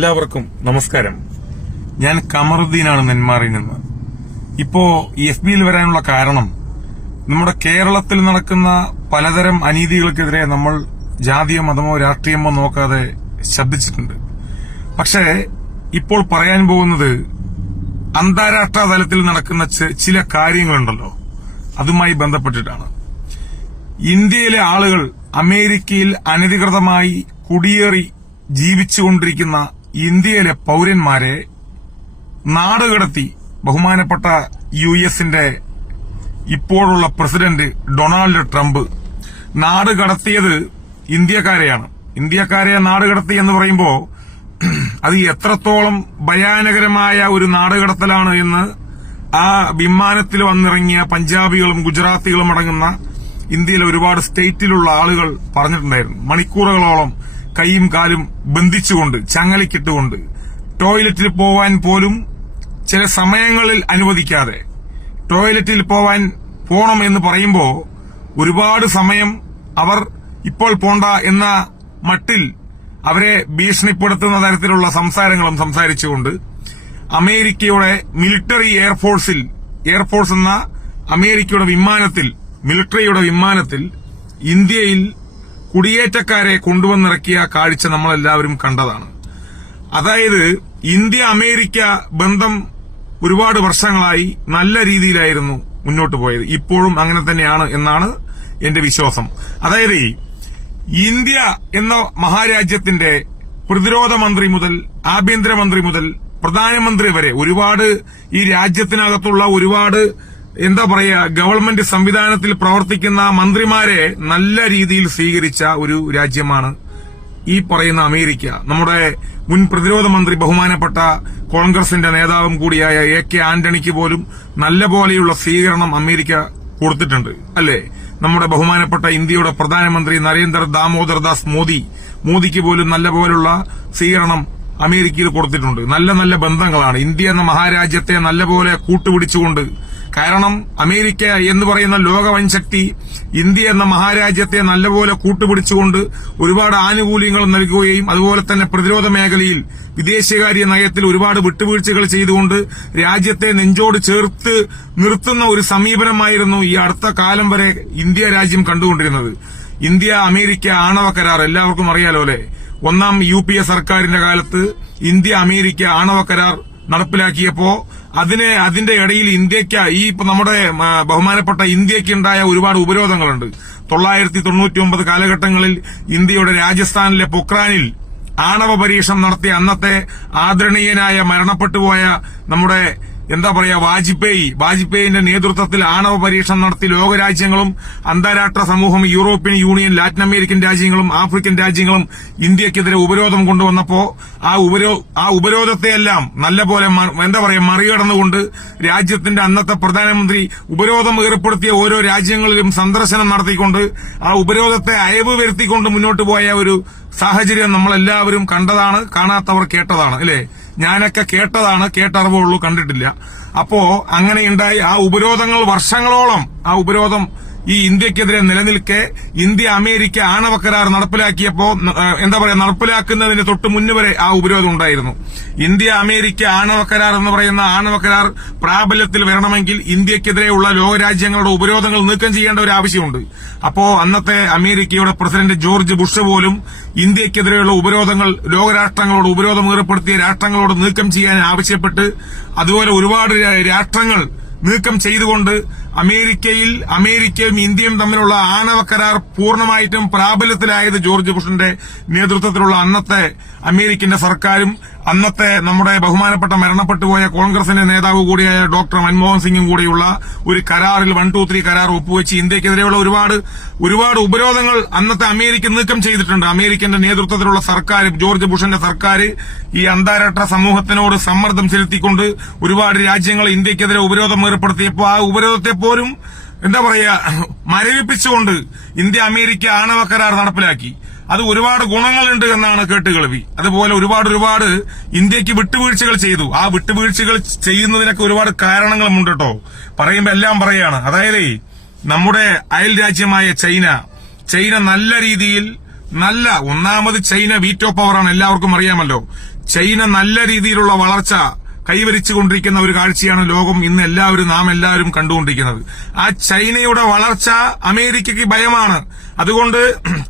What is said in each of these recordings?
എല്ലാവർക്കും നമസ്കാരം. ഞാൻ കമറുദ്ദീനാണ് നെന്മാറിൽ നിന്ന്. ഇപ്പോ എഫ് ബിയിൽ വരാനുള്ള കാരണം നമ്മുടെ കേരളത്തിൽ നടക്കുന്ന പലതരം അനീതികൾക്കെതിരെ നമ്മൾ ജാതിയോ മതമോ രാഷ്ട്രീയമോ നോക്കാതെ ശബ്ദിച്ചിട്ടുണ്ട്. പക്ഷേ ഇപ്പോൾ പറയാൻ പോകുന്നത് അന്താരാഷ്ട്ര തലത്തിൽ നടക്കുന്ന ചില കാര്യങ്ങളുണ്ടല്ലോ, അതുമായി ബന്ധപ്പെട്ടിട്ടാണ്. ഇന്ത്യയിലെ ആളുകൾ അമേരിക്കയിൽ അനധികൃതമായി കുടിയേറി ജീവിച്ചുകൊണ്ടിരിക്കുന്ന ഇന്ത്യയിലെ പൌരന്മാരെ നാടുകടത്തി ബഹുമാനപ്പെട്ട യുഎസിന്റെ ഇപ്പോഴുള്ള പ്രസിഡന്റ് ഡൊണാൾഡ് ട്രംപ് നാടുകടത്തിയത് ഇന്ത്യക്കാരെയാണ്. ഇന്ത്യക്കാരെ നാടുകടത്തി എന്ന് പറയുമ്പോൾ അത് എത്രത്തോളം ഭയാനകരമായ ഒരു നാടുകടത്തലാണ് എന്ന് ആ വിമാനത്തിൽ വന്നിറങ്ങിയ പഞ്ചാബികളും ഗുജറാത്തികളും അടങ്ങുന്ന ഇന്ത്യയിലെ ഒരുപാട് സ്റ്റേറ്റിലുള്ള ആളുകൾ പറഞ്ഞിട്ടുണ്ടായിരുന്നു. മണിക്കൂറുകളോളം കൈയും കാലും ബന്ധിച്ചുകൊണ്ട് ചങ്ങലക്കിട്ടുകൊണ്ട് ടോയ്ലറ്റിൽ പോവാൻ പോലും ചില സമയങ്ങളിൽ അനുവദിക്കാതെ ടോയ്ലറ്റിൽ പോണം എന്ന് പറയുമ്പോൾ ഒരുപാട് സമയം അവർ ഇപ്പോൾ പോണ്ട എന്ന മട്ടിൽ അവരെ ഭീഷണിപ്പെടുത്തുന്ന തരത്തിലുള്ള സംസാരങ്ങളും സംസാരിച്ചുകൊണ്ട് അമേരിക്കയുടെ മിലിറ്ററി എയർഫോഴ്സ് എന്ന അമേരിക്കയുടെ വിമാനത്തിൽ മിലിറ്ററിയുടെ വിമാനത്തിൽ ഇന്ത്യയിൽ കുടിയേറ്റക്കാരെ കൊണ്ടുവന്നിറക്കിയ കാഴ്ച നമ്മളെല്ലാവരും കണ്ടതാണ്. അതായത് ഇന്ത്യ അമേരിക്ക ബന്ധം ഒരുപാട് വർഷങ്ങളായി നല്ല രീതിയിലായിരുന്നു മുന്നോട്ട് പോയത്. ഇപ്പോഴും അങ്ങനെ തന്നെയാണ് എന്നാണ് എന്റെ വിശ്വാസം. അതായത് ഇന്ത്യ എന്ന മഹാരാജ്യത്തിന്റെ പ്രതിരോധ മന്ത്രി മുതൽ ആഭ്യന്തരമന്ത്രി മുതൽ പ്രധാനമന്ത്രി വരെ ഒരുപാട് ഈ രാജ്യത്തിനകത്തുള്ള ഒരുപാട് ഗവൺമെന്റ് സംവിധാനത്തിൽ പ്രവർത്തിക്കുന്ന മന്ത്രിമാരെ നല്ല രീതിയിൽ സ്വീകരിച്ച ഒരു രാജ്യമാണ് ഈ പറയുന്ന അമേരിക്ക. നമ്മുടെ മുൻ പ്രതിരോധ മന്ത്രി ബഹുമാനപ്പെട്ട കോൺഗ്രസിന്റെ നേതാവും കൂടിയായ AK ആന്റണിക്ക് പോലും നല്ല പോലെയുള്ള സ്വീകരണം അമേരിക്ക കൊടുത്തിട്ടുണ്ട്, അല്ലേ? നമ്മുടെ ബഹുമാനപ്പെട്ട ഇന്ത്യയുടെ പ്രധാനമന്ത്രി നരേന്ദ്ര ദാമോദർ ദാസ് മോദിക്ക് പോലും നല്ല പോലുള്ള സ്വീകരണം അമേരിക്കയിൽ കൊടുത്തിട്ടുണ്ട്. നല്ല നല്ല ബന്ധങ്ങളാണ്. ഇന്ത്യ എന്ന മഹാരാജ്യത്തെ നല്ലപോലെ കൂട്ടുപിടിച്ചുകൊണ്ട്, കാരണം അമേരിക്ക എന്ന് പറയുന്ന ലോകവൻശക്തി ഇന്ത്യ എന്ന മഹാരാജ്യത്തെ നല്ലപോലെ കൂട്ടുപിടിച്ചുകൊണ്ട് ഒരുപാട് ആനുകൂല്യങ്ങൾ നൽകുകയും അതുപോലെ തന്നെ പ്രതിരോധ മേഖലയിൽ വിദേശകാര്യ നയത്തിൽ ഒരുപാട് വിട്ടുവീഴ്ചകൾ ചെയ്തുകൊണ്ട് രാജ്യത്തെ നെഞ്ചോട് ചേർത്ത് നിർത്തുന്ന ഒരു സമീപനമായിരുന്നു ഈ അടുത്ത കാലം വരെ ഇന്ത്യ രാജ്യം കണ്ടുകൊണ്ടിരുന്നത്. ഇന്ത്യ അമേരിക്ക ആണവ കരാർ എല്ലാവർക്കും അറിയാലോ, അല്ലെ? ഒന്നാം UPA സർക്കാരിന്റെ കാലത്ത് ഇന്ത്യ അമേരിക്ക ആണവ കരാർ നടപ്പിലാക്കിയപ്പോ അതിന്റെ ഇടയിൽ ഇന്ത്യക്ക് നമ്മുടെ ബഹുമാനപ്പെട്ട ഇന്ത്യക്കുണ്ടായ ഒരുപാട് ഉപരോധങ്ങളുണ്ട്. 999 കാലഘട്ടങ്ങളിൽ ഇന്ത്യയുടെ രാജസ്ഥാനിലെ പൊക്രാനിൽ ആണവ പരീക്ഷണം നടത്തിയ അന്നത്തെ ആദരണീയനായ മരണപ്പെട്ടുപോയ നമ്മുടെ വാജ്പേയിന്റെ നേതൃത്വത്തിൽ ആണവ പരീക്ഷണം നടത്തി ലോകരാജ്യങ്ങളും അന്താരാഷ്ട്ര സമൂഹം, യൂറോപ്യൻ യൂണിയൻ, ലാറ്റിൻ അമേരിക്കൻ രാജ്യങ്ങളും ആഫ്രിക്കൻ രാജ്യങ്ങളും ഇന്ത്യക്കെതിരെ ഉപരോധം കൊണ്ടുവന്നപ്പോ ആ ഉപരോധത്തെയെല്ലാം നല്ലപോലെ മറികടന്നുകൊണ്ട് രാജ്യത്തിന്റെ അന്നത്തെ പ്രധാനമന്ത്രി ഉപരോധം ഏർപ്പെടുത്തിയ ഓരോ രാജ്യങ്ങളിലും സന്ദർശനം നടത്തിക്കൊണ്ട് ആ ഉപരോധത്തെ അയവ് വരുത്തിക്കൊണ്ട് മുന്നോട്ട് പോയ ഒരു സാഹചര്യം നമ്മളെല്ലാവരും കണ്ടതാണ്. കാണാത്തവർ കേട്ടതാണ്, അല്ലേ? ഞാനൊക്കെ കേട്ടതാണ്, കേട്ടറിവുള്ളൂ, കണ്ടിട്ടില്ല. അപ്പോ അങ്ങനെയുണ്ടായി ആ ഉപരോധങ്ങൾ വർഷങ്ങളോളം ആ ഉപരോധം ഈ ഇന്ത്യക്കെതിരെ നിലനിൽക്കെ ഇന്ത്യ അമേരിക്ക ആണവ കരാർ നടപ്പിലാക്കിയപ്പോ നടപ്പിലാക്കുന്നതിന് തൊട്ട് മുന്നേ വരെ ആ ഉപരോധം ഉണ്ടായിരുന്നു. ഇന്ത്യ അമേരിക്ക ആണവ കരാർ എന്ന് പറയുന്ന ആണവ കരാർ പ്രാബല്യത്തിൽ വരണമെങ്കിൽ ഇന്ത്യക്കെതിരെയുള്ള ലോകരാജ്യങ്ങളുടെ ഉപരോധങ്ങൾ നീക്കം ചെയ്യേണ്ട ഒരു ആവശ്യമുണ്ട്. അപ്പോ അന്നത്തെ അമേരിക്കയുടെ പ്രസിഡന്റ് ജോർജ് ബുഷ് പോലും ഇന്ത്യക്കെതിരെയുള്ള ഉപരോധങ്ങൾ ലോകരാഷ്ട്രങ്ങളോട് ഉപരോധം ഏർപ്പെടുത്തിയ രാഷ്ട്രങ്ങളോട് നീക്കം ചെയ്യാൻ ആവശ്യപ്പെട്ട് അതുപോലെ ഒരുപാട് രാഷ്ട്രങ്ങൾ നീക്കം ചെയ്തുകൊണ്ട് അമേരിക്കയും ഇന്ത്യയും തമ്മിലുള്ള ആണവ കരാർ പൂർണ്ണമായിട്ടും പ്രാബല്യത്തിലായത് ജോർജ് ബുഷിന്റെ നേതൃത്വത്തിലുള്ള അന്നത്തെ അമേരിക്കന്റെ സർക്കാരും അന്നത്തെ നമ്മുടെ ബഹുമാനപ്പെട്ട മരണപ്പെട്ടുപോയ കോൺഗ്രസിന്റെ നേതാവ് കൂടിയായ ഡോക്ടർ മൻമോഹൻ സിംഗും കൂടിയുള്ള ഒരു കരാറിൽ 123 കരാർ ഒപ്പുവെച്ച് ഇന്ത്യക്കെതിരെയുള്ള ഒരുപാട് ഉപരോധങ്ങൾ അന്നത്തെ അമേരിക്ക നീക്കം ചെയ്തിട്ടുണ്ട്. അമേരിക്കന്റെ നേതൃത്വത്തിലുള്ള സർക്കാർ, ജോർജ് ബുഷിന്റെ സർക്കാർ ഈ അന്താരാഷ്ട്ര സമൂഹത്തിനോട് സമ്മർദ്ദം ചെലുത്തിക്കൊണ്ട് ഒരുപാട് രാജ്യങ്ങൾ ഇന്ത്യക്കെതിരെ ഉപരോധം ഏർപ്പെടുത്തിയപ്പോൾ ആ ഉപരോധത്തെ പോലും മരവിപ്പിച്ചുകൊണ്ട് ഇന്ത്യ അമേരിക്ക ആണവ കരാർ നടപ്പിലാക്കി. അത് ഒരുപാട് ഗുണങ്ങളുണ്ട് എന്നാണ് കേട്ടുകേൾവി. അതുപോലെ ഒരുപാട് ഇന്ത്യക്ക് വിട്ടുവീഴ്ചകൾ ചെയ്തു. ആ വിട്ടുവീഴ്ചകൾ ചെയ്യുന്നതിനൊക്കെ ഒരുപാട് കാരണങ്ങളുമുണ്ട് കേട്ടോ. പറയുമ്പോ എല്ലാം പറയാണ്. അതായത് നമ്മുടെ അയൽ രാജ്യമായ ചൈന നല്ല രീതിയിൽ ഒന്നാമത് ചൈന വീറ്റോ പവറാണ്, എല്ലാവർക്കും അറിയാമല്ലോ. ചൈന നല്ല രീതിയിലുള്ള വളർച്ച കൈവരിച്ചുകൊണ്ടിരിക്കുന്ന ഒരു കാഴ്ചയാണ് ലോകം ഇന്ന് നാം എല്ലാവരും കണ്ടുകൊണ്ടിരിക്കുന്നത്. ആ ചൈനയുടെ വളർച്ച അമേരിക്കയ്ക്ക് ഭയമാണ്. അതുകൊണ്ട്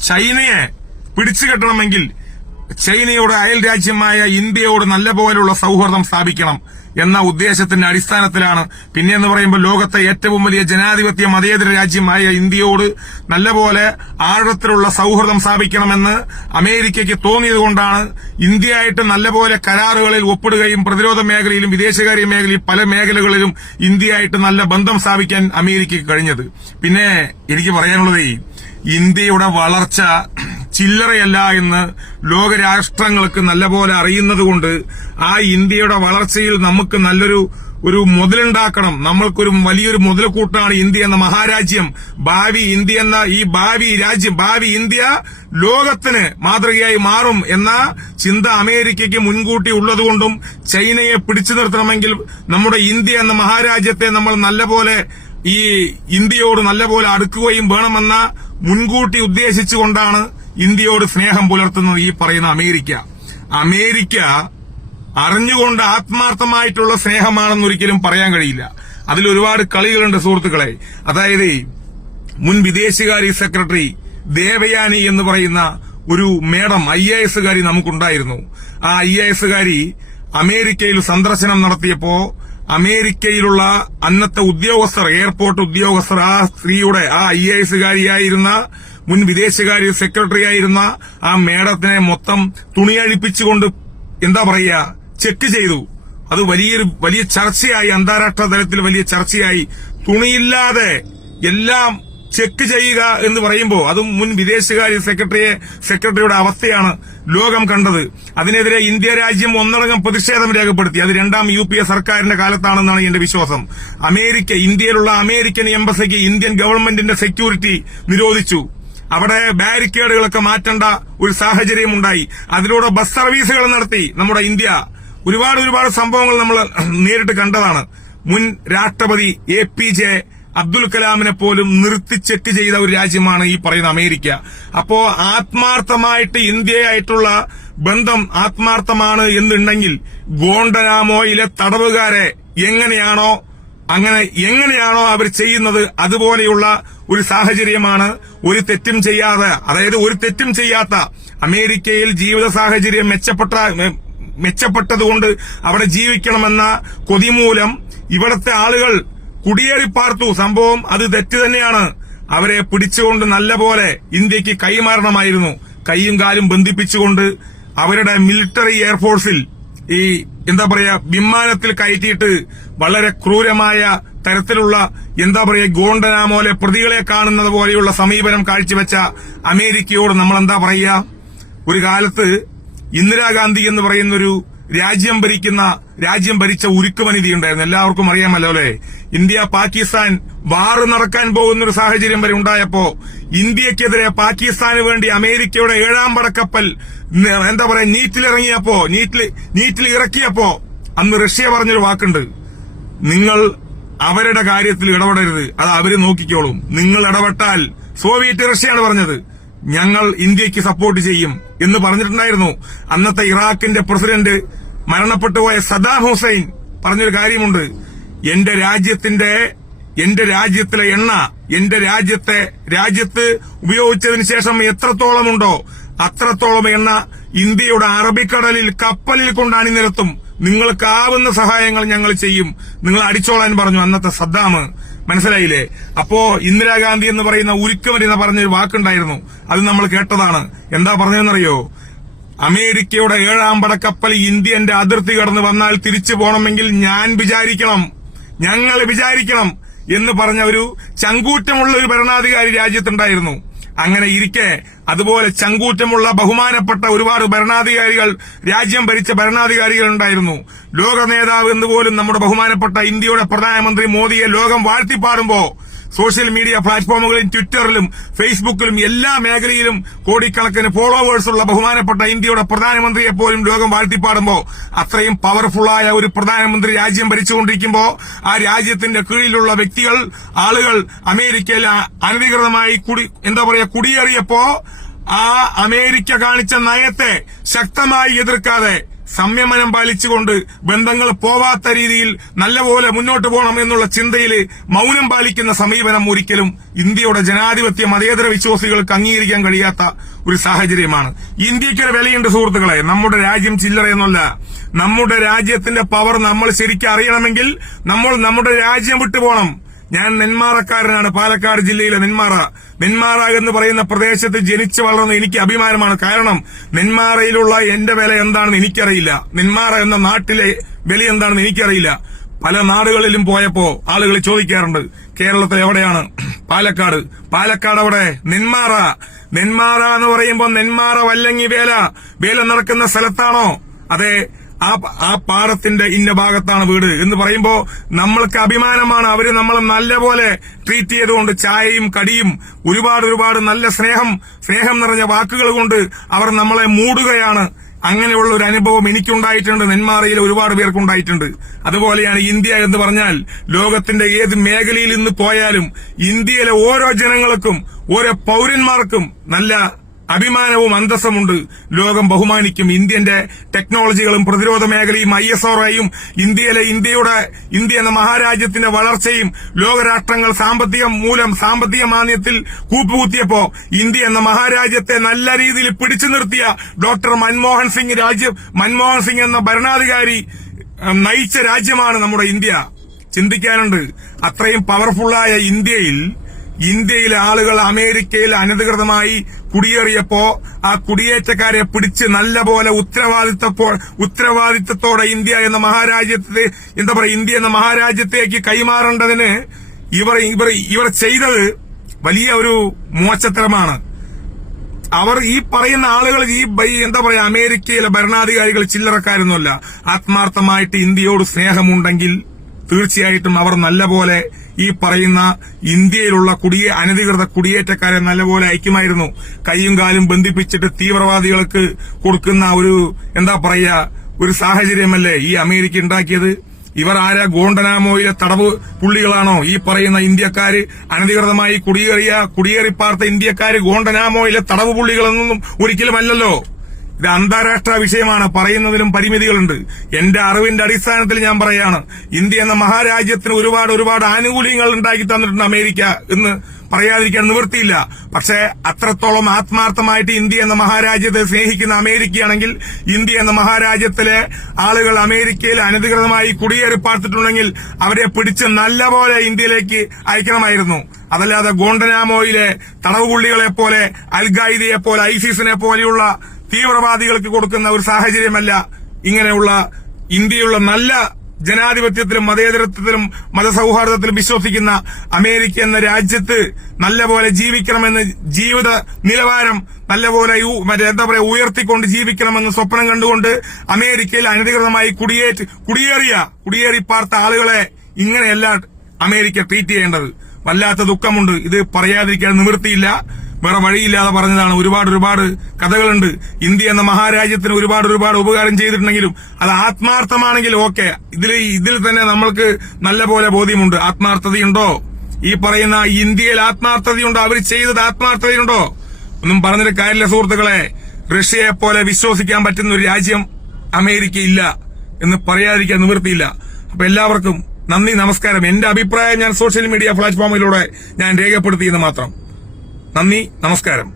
ചൈനയെ പിടിച്ചുകെട്ടണമെങ്കിൽ ചൈനയുടെ അയൽ രാജ്യമായ ഇന്ത്യയോട് നല്ലപോലെയുള്ള സൗഹൃദം സ്ഥാപിക്കണം എന്ന ഉദ്ദേശത്തിന്റെ അടിസ്ഥാനത്തിലാണ്. പിന്നെയെന്ന് പറയുമ്പോൾ ലോകത്തെ ഏറ്റവും വലിയ ജനാധിപത്യ മതേതര രാജ്യമായ ഇന്ത്യയോട് നല്ലപോലെ ആഴത്തിലുള്ള സൗഹൃദം സ്ഥാപിക്കണമെന്ന് അമേരിക്കയ്ക്ക് തോന്നിയതുകൊണ്ടാണ് ഇന്ത്യയായിട്ട് നല്ലപോലെ കരാറുകളിൽ ഒപ്പിടുകയും പ്രതിരോധ മേഖലയിലും വിദേശകാര്യ മേഖലയിൽ പല മേഖലകളിലും ഇന്ത്യയായിട്ട് നല്ല ബന്ധം സ്ഥാപിക്കാൻ അമേരിക്കയ്ക്ക് കഴിഞ്ഞത്. പിന്നെ എനിക്ക് പറയാനുള്ളത് ഇന്ത്യയുടെ വളർച്ച ചില്ലറയല്ല എന്ന് ലോകരാഷ്ട്രങ്ങൾക്ക് നല്ലപോലെ അറിയുന്നതുകൊണ്ട് ആ ഇന്ത്യയുടെ വളർച്ചയിൽ നമുക്ക് നല്ലൊരു മുതലുണ്ടാക്കണം. നമ്മൾക്കൊരു വലിയൊരു മുതൽക്കൂട്ടാണ് ഇന്ത്യ എന്ന മഹാരാജ്യം. ഭാവി ഇന്ത്യ ലോകത്തിന് മാതൃകയായി മാറും എന്ന ചിന്ത അമേരിക്കയ്ക്ക് മുൻകൂട്ടി ഉള്ളതുകൊണ്ടും ചൈനയെ പിടിച്ചു നിർത്തണമെങ്കിൽ നമ്മുടെ ഇന്ത്യ എന്ന മഹാരാജ്യത്തെ നമ്മൾ നല്ലപോലെ ഈ ഇന്ത്യയോട് നല്ലപോലെ അടുക്കുകയും വേണമെന്ന മുൻകൂട്ടി ഉദ്ദേശിച്ചുകൊണ്ടാണ് ഇന്ത്യയോട് സ്നേഹം പുലർത്തുന്നത് ഈ പറയുന്ന അമേരിക്ക അറിഞ്ഞുകൊണ്ട് ആത്മാർത്ഥമായിട്ടുള്ള സ്നേഹമാണെന്നൊരിക്കലും പറയാൻ കഴിയില്ല. അതിൽ ഒരുപാട് കളികളുണ്ട് സുഹൃത്തുക്കളെ. അതായത് മുൻ വിദേശകാര്യ സെക്രട്ടറി ദേവയാനി എന്ന് പറയുന്ന ഒരു മേഡം IAS കാരി നമുക്കുണ്ടായിരുന്നു. ആ IAS കാരി അമേരിക്കയിൽ സന്ദർശനം നടത്തിയപ്പോ അമേരിക്കയിലുള്ള അന്നത്തെ ഉദ്യോഗസ്ഥർ, എയർപോർട്ട് ഉദ്യോഗസ്ഥർ, ആ സ്ത്രീയുടെ ആ IAS കാരിയായിരുന്ന മുൻ വിദേശകാര്യ സെക്രട്ടറി ആയിരുന്ന ആ മേഡത്തിനെ മൊത്തം തുണിയഴിപ്പിച്ചുകൊണ്ട് ചെക്ക് ചെയ്തു. അത് വലിയ ചർച്ചയായി, അന്താരാഷ്ട്ര തലത്തിൽ വലിയ ചർച്ചയായി. തുണിയില്ലാതെ എല്ലാം ചെക്ക് ചെയ്യുക എന്ന് പറയുമ്പോൾ അതും മുൻ വിദേശകാര്യ സെക്രട്ടറിയുടെ അവസ്ഥയാണ് ലോകം കണ്ടത്. അതിനെതിരെ ഇന്ത്യ രാജ്യം ഒന്നടങ്കം പ്രതിഷേധം രേഖപ്പെടുത്തി. അത് രണ്ടാം UPA സർക്കാരിന്റെ കാലത്താണെന്നാണ് എന്റെ വിശ്വാസം. ഇന്ത്യയിലുള്ള അമേരിക്കൻ എംബസിക്ക് ഇന്ത്യൻ ഗവൺമെന്റിന്റെ സെക്യൂരിറ്റി നിരോധിച്ചു. അവിടെ ബാരിക്കേഡുകളൊക്കെ മാറ്റേണ്ട ഒരു സാഹചര്യം ഉണ്ടായി. അതിലൂടെ ബസ് സർവീസുകൾ നടത്തി നമ്മുടെ ഇന്ത്യ. ഒരുപാട് സംഭവങ്ങൾ നമ്മൾ നേരിട്ട് കണ്ടതാണ്. മുൻ രാഷ്ട്രപതി APJ അബ്ദുൽ കലാമിനെ പോലും നിർത്തി ചെക്ക് ചെയ്ത ഒരു രാജ്യമാണ് ഈ പറയുന്ന അമേരിക്ക. അപ്പോ ആത്മാർത്ഥമായിട്ട് ഇന്ത്യയായിട്ടുള്ള ബന്ധം ആത്മാർത്ഥമാണ് എന്നുണ്ടെങ്കിൽ ഗോണ്ടനാമോയിലെ തടവുകാരെ എങ്ങനെയാണോ അവർ ചെയ്യുന്നത് അതുപോലെയുള്ള ഒരു സാഹചര്യമാണ് ഒരു തെറ്റും ചെയ്യാത്ത അമേരിക്കയിൽ ജീവിത സാഹചര്യം മെച്ചപ്പെട്ടതുകൊണ്ട് അവിടെ ജീവിക്കണമെന്ന കൊതിമൂലം ഇവിടത്തെ ആളുകൾ കുടിയേറി പാർത്തു. സംഭവം അത് തെറ്റ് തന്നെയാണ്. അവരെ പിടിച്ചുകൊണ്ട് നല്ലപോലെ ഇന്ത്യക്ക് കൈമാറണമായിരുന്നു. കൈയും കാലും ബന്ധിപ്പിച്ചുകൊണ്ട് അവരുടെ മിലിറ്ററി എയർഫോഴ്സിൽ വിമാനത്തിൽ കയറ്റിയിട്ട് വളരെ ക്രൂരമായ തരത്തിലുള്ള ഗോണ്ടനാമോലെ പ്രതികളെ കാണുന്നത് പോലെയുള്ള സമീപനം കാഴ്ചവെച്ച അമേരിക്കയോട് നമ്മൾ ഒരു കാലത്ത് ഇന്ദിരാഗാന്ധി എന്ന് പറയുന്നൊരു രാജ്യം ഭരിച്ച ഉരുക്കുവനിധി ഉണ്ടായിരുന്നു. എല്ലാവർക്കും അറിയാമല്ലോ അല്ലെ. ഇന്ത്യ പാകിസ്ഥാൻ വാറ് നടക്കാൻ പോകുന്ന ഒരു സാഹചര്യം വരെ ഉണ്ടായപ്പോ ഇന്ത്യക്കെതിരെ പാകിസ്ഥാന് വേണ്ടി അമേരിക്കയുടെ 7ാം പടക്കപ്പൽ നീറ്റിൽ ഇറക്കിയപ്പോ അന്ന് റഷ്യ പറഞ്ഞൊരു വാക്കുണ്ട്, നിങ്ങൾ അവരുടെ കാര്യത്തിൽ ഇടപെടരുത്, അത് അവര് നോക്കിക്കോളും. നിങ്ങൾ ഇടപെട്ടാൽ റഷ്യയാണ് പറഞ്ഞത്, ഞങ്ങൾ ഇന്ത്യക്ക് സപ്പോർട്ട് ചെയ്യും എന്ന് പറഞ്ഞിട്ടുണ്ടായിരുന്നു. അന്നത്തെ ഇറാഖിന്റെ പ്രസിഡന്റ് മരണപ്പെട്ടുപോയ സദ്ദാം ഹുസൈൻ പറഞ്ഞൊരു കാര്യമുണ്ട്, എന്റെ രാജ്യത്തിലെ എണ്ണ രാജ്യത്ത് ഉപയോഗിച്ചതിന് ശേഷം എത്രത്തോളമുണ്ടോ അത്രത്തോളം എണ്ണ ഇന്ത്യയുടെ അറബിക്കടലിൽ കപ്പലിൽ കൊണ്ട് അണിനിരത്തും, നിങ്ങൾക്കാവുന്ന സഹായങ്ങൾ ഞങ്ങൾ ചെയ്യും, നിങ്ങൾ അടിച്ചോളാൻ പറഞ്ഞു അന്നത്തെ സദ്ദാം. മനസ്സിലായില്ലേ? അപ്പോ ഇന്ദിരാഗാന്ധി എന്ന് പറയുന്ന ഉരുക്കുമരി എന്ന് പറഞ്ഞൊരു വാക്കുണ്ടായിരുന്നു, അത് നമ്മൾ കേട്ടതാണ്. എന്താ പറഞ്ഞതെന്നറിയോ? അമേരിക്കയുടെ 7ാം പടക്കപ്പൽ ഇന്ത്യന്റെ അതിർത്തി കടന്ന് വന്നാൽ തിരിച്ചു പോകണമെങ്കിൽ ഞങ്ങൾ വിചാരിക്കണം എന്ന് പറഞ്ഞ ഒരു ചങ്കൂറ്റമുള്ള ഒരു ഭരണാധികാരി രാജ്യത്തുണ്ടായിരുന്നു. അങ്ങനെ ഇരിക്കെ അതുപോലെ ചങ്കൂറ്റമുള്ള ബഹുമാനപ്പെട്ട ഒരുപാട് രാജ്യം ഭരിച്ച ഭരണാധികാരികൾ ഉണ്ടായിരുന്നു. ലോക നേതാവ് എന്ന് പോലും നമ്മുടെ ബഹുമാനപ്പെട്ട ഇന്ത്യയുടെ പ്രധാനമന്ത്രി മോദിയെ ലോകം വാഴ്ത്തിപ്പാടുമ്പോ സോഷ്യൽ മീഡിയ പ്ലാറ്റ്ഫോമുകളിലും ട്വിറ്ററിലും ഫേസ്ബുക്കിലും എല്ലാ മേഖലയിലും കോടിക്കണക്കിന് ഫോളോവേഴ്സ് ഉള്ള ബഹുമാനപ്പെട്ട ഇന്ത്യയുടെ പ്രധാനമന്ത്രിയെ പോലും ലോകം വാഴ്ത്തിപ്പാടുമ്പോ അത്രയും പവർഫുള്ളായ ഒരു പ്രധാനമന്ത്രി രാജ്യം ഭരിച്ചുകൊണ്ടിരിക്കുമ്പോ ആ രാജ്യത്തിന്റെ കീഴിലുള്ള ആളുകൾ അമേരിക്കയിൽ അനധികൃതമായി കുടിയേറിയപ്പോ ആ അമേരിക്ക കാണിച്ച നയത്തെ ശക്തമായി എതിർക്കാതെ സംയമനം പാലിച്ചുകൊണ്ട് ബന്ധങ്ങൾ പോവാത്ത രീതിയിൽ നല്ലപോലെ മുന്നോട്ട് പോകണം എന്നുള്ള ചിന്തയിൽ മൗനം പാലിക്കുന്ന സമീപനം ഒരിക്കലും ഇന്ത്യയുടെ ജനാധിപത്യ മതേതര വിശ്വാസികൾക്ക് അംഗീകരിക്കാൻ കഴിയാത്ത ഒരു സാഹചര്യമാണ്. ഇന്ത്യക്കൊരു വിലയുണ്ട് സുഹൃത്തുക്കളെ. നമ്മുടെ രാജ്യം ചില്ലറയെന്നല്ല. നമ്മുടെ രാജ്യത്തിന്റെ പവർ നമ്മൾ ശരിക്കും അറിയണമെങ്കിൽ നമ്മൾ നമ്മുടെ രാജ്യം വിട്ടുപോകണം. ഞാൻ നെന്മാറക്കാരനാണ്. പാലക്കാട് ജില്ലയിലെ നെന്മാറ എന്ന് പറയുന്ന പ്രദേശത്ത് ജനിച്ചു വളർന്ന എനിക്ക് അഭിമാനമാണ്. കാരണം നെന്മാറയിലുള്ള എന്റെ വില എന്താണെന്ന് എനിക്കറിയില്ല. നെന്മാറ എന്ന നാട്ടിലെ വില എന്താണെന്ന് എനിക്കറിയില്ല. പല നാടുകളിലും പോയപ്പോ ആളുകൾ ചോദിക്കാറുണ്ട്, കേരളത്തിൽ എവിടെയാണ്? പാലക്കാട് അവിടെ നെന്മാറ എന്ന് പറയുമ്പോ നെന്മാറ വല്ലങ്ങി വേല നടക്കുന്ന സ്ഥലത്താണോ? അതെ, ആ പാടത്തിന്റെ ഇന്ന ഭാഗത്താണ് വീട് എന്ന് പറയുമ്പോ നമ്മൾക്ക് അഭിമാനമാണ്. അവര് നമ്മളെ നല്ലപോലെ ട്രീറ്റ് ചെയ്തുകൊണ്ട് ചായയും കടിയും ഒരുപാട് നല്ല സ്നേഹം നിറഞ്ഞ വാക്കുകൾ കൊണ്ട് അവർ നമ്മളെ മൂടുകയാണ്. അങ്ങനെയുള്ള ഒരു അനുഭവം എനിക്കുണ്ടായിട്ടുണ്ട്. നെന്മാറയിലെ ഒരുപാട് പേർക്കുണ്ടായിട്ടുണ്ട്. അതുപോലെയാണ് ഇന്ത്യ എന്ന് പറഞ്ഞാൽ ലോകത്തിന്റെ ഏത് മേഖലയിൽ ഇന്ന് പോയാലും ഇന്ത്യയിലെ ഓരോ ജനങ്ങൾക്കും ഓരോ പൌരന്മാർക്കും നല്ല അഭിമാനവും അന്തസ്സുമുണ്ട്. ലോകം ബഹുമാനിക്കും. ഇന്ത്യന്റെ ടെക്നോളജികളും പ്രതിരോധ മേഖലയും ISROയും ഇന്ത്യ എന്ന മഹാരാജ്യത്തിന്റെ വളർച്ചയും ലോകരാഷ്ട്രങ്ങൾ സാമ്പത്തിക മാന്ദ്യത്തിൽ കൂപ്പുകുത്തിയപ്പോ ഇന്ത്യ എന്ന മഹാരാജ്യത്തെ നല്ല രീതിയിൽ പിടിച്ചു നിർത്തിയ ഡോക്ടർ മൻമോഹൻ സിംഗ് എന്ന ഭരണാധികാരി നയിച്ച രാജ്യമാണ് നമ്മുടെ ഇന്ത്യ. ചിന്തിക്കാനുണ്ട്. അത്രയും പവർഫുള്ളായ ഇന്ത്യയിലെ ആളുകൾ അമേരിക്കയിൽ അനധികൃതമായി കുടിയേറിയപ്പോ ആ കുടിയേറ്റക്കാരെ പിടിച്ച് നല്ലപോലെ ഉത്തരവാദിത്തത്തോടെ ഇന്ത്യ എന്ന മഹാരാജ്യത്തേക്ക് കൈമാറേണ്ടതിന് ഇവർ ചെയ്തത് വലിയ ഒരു മോശത്തരമാണ്. അവർ ഈ പറയുന്ന ആളുകൾ അമേരിക്കയിലെ ഭരണാധികാരികൾ ചില്ലറക്കാരൊന്നുമല്ല. ആത്മാർത്ഥമായിട്ട് ഇന്ത്യയോട് സ്നേഹമുണ്ടെങ്കിൽ തീർച്ചയായിട്ടും അവർ നല്ലപോലെ ഈ പറയുന്ന ഇന്ത്യയിലുള്ള അനധികൃത കുടിയേറ്റക്കാരെ നല്ലപോലെ അയക്കുമായിരുന്നു. കൈയും കാലും ബന്ധിപ്പിച്ചിട്ട് തീവ്രവാദികൾക്ക് കൊടുക്കുന്ന ഒരു സാഹചര്യമല്ലേ ഈ അമേരിക്ക ഉണ്ടാക്കിയത്? ഇവർ ആരാ? ഗോണ്ടനാമോയിലെ തടവ് പുള്ളികളാണോ ഈ പറയുന്ന ഇന്ത്യക്കാര്? അനധികൃതമായി കുടിയേറിപ്പാർത്ത ഇന്ത്യക്കാര് ഗോണ്ടനാമോയിലെ തടവ് പുള്ളികളെന്നൊന്നും ഒരിക്കലുമല്ലല്ലോ. ഇത് അന്താരാഷ്ട്ര വിഷയമാണ്. പറയുന്നതിലും പരിമിതികളുണ്ട്. എന്റെ അറിവിന്റെ അടിസ്ഥാനത്തിൽ ഞാൻ പറയാണ്, ഇന്ത്യ എന്ന മഹാരാജ്യത്തിന് ഒരുപാട് ആനുകൂല്യങ്ങൾ ഉണ്ടാക്കി തന്നിട്ടുണ്ട് അമേരിക്ക എന്ന് പറയാതിരിക്കാൻ നിവൃത്തിയില്ല. പക്ഷേ അത്രത്തോളം ആത്മാർത്ഥമായിട്ട് ഇന്ത്യ എന്ന മഹാരാജ്യത്തെ സ്നേഹിക്കുന്ന അമേരിക്കയാണെങ്കിൽ ഇന്ത്യ എന്ന മഹാരാജ്യത്തിലെ ആളുകൾ അമേരിക്കയിൽ അനധികൃതമായി കുടിയേറിപ്പാർത്തിട്ടുണ്ടെങ്കിൽ അവരെ പിടിച്ച് നല്ലപോലെ ഇന്ത്യയിലേക്ക് അയക്കണമായിരുന്നു. അതല്ലാതെ ഗോണ്ടനാമോയിലെ തടവുപുള്ളികളെ പോലെ, അൽഖായിദയെ പോലെ, ഐസിസിനെ പോലെയുള്ള തീവ്രവാദികൾക്ക് കൊടുക്കുന്ന ഒരു സാഹചര്യമല്ല. ഇങ്ങനെയുള്ള ഇന്ത്യയുള്ള നല്ല ജനാധിപത്യത്തിലും മതേതരത്വത്തിലും മതസൌഹാർദ്ദത്തിലും വിശ്വസിക്കുന്ന അമേരിക്ക എന്ന രാജ്യത്ത് നല്ലപോലെ ജീവിക്കണമെന്ന്, ജീവിത നിലവാരം നല്ലപോലെ ഉയർത്തിക്കൊണ്ട് ജീവിക്കണമെന്ന് സ്വപ്നം കണ്ടുകൊണ്ട് അമേരിക്കയിൽ അനധികൃതമായി കുടിയേറി പാർത്ത ആളുകളെ ഇങ്ങനെയല്ല അമേരിക്ക ട്രീറ്റ് ചെയ്യേണ്ടത്. വല്ലാത്ത ദുഃഖമുണ്ട്. ഇത് പറയാതിരിക്കാൻ നിവൃത്തിയില്ല. വേറെ വഴിയില്ലാതെ പറഞ്ഞതാണ്. ഒരുപാട് കഥകളുണ്ട്. ഇന്ത്യ എന്ന മഹാരാജ്യത്തിന് ഒരുപാട് ഉപകാരം ചെയ്തിട്ടുണ്ടെങ്കിലും അത് ആത്മാർത്ഥമാണെങ്കിൽ ഓക്കെ. ഇതിൽ തന്നെ നമ്മൾക്ക് നല്ലപോലെ ബോധ്യമുണ്ട്. ആത്മാർത്ഥതയുണ്ടോ ഈ പറയുന്ന ഇന്ത്യയിൽ? ആത്മാർത്ഥതയുണ്ടോ? അവർ ചെയ്തത് ആത്മാർത്ഥതയുണ്ടോ? ഒന്നും പറഞ്ഞിട്ട് കാര്യമില്ല സുഹൃത്തുക്കളെ. റഷ്യയെ പോലെ വിശ്വസിക്കാൻ പറ്റുന്ന ഒരു രാജ്യം അമേരിക്ക ഇല്ല എന്ന് പറയാതിരിക്കാൻ നിവൃത്തിയില്ല. അപ്പൊ എല്ലാവർക്കും നന്ദി, നമസ്കാരം. എന്റെ അഭിപ്രായം ഞാൻ സോഷ്യൽ മീഡിയ പ്ലാറ്റ്ഫോമിലൂടെ ഞാൻ രേഖപ്പെടുത്തിയെന്ന് മാത്രം. നന്ദി, നമസ്കാരം.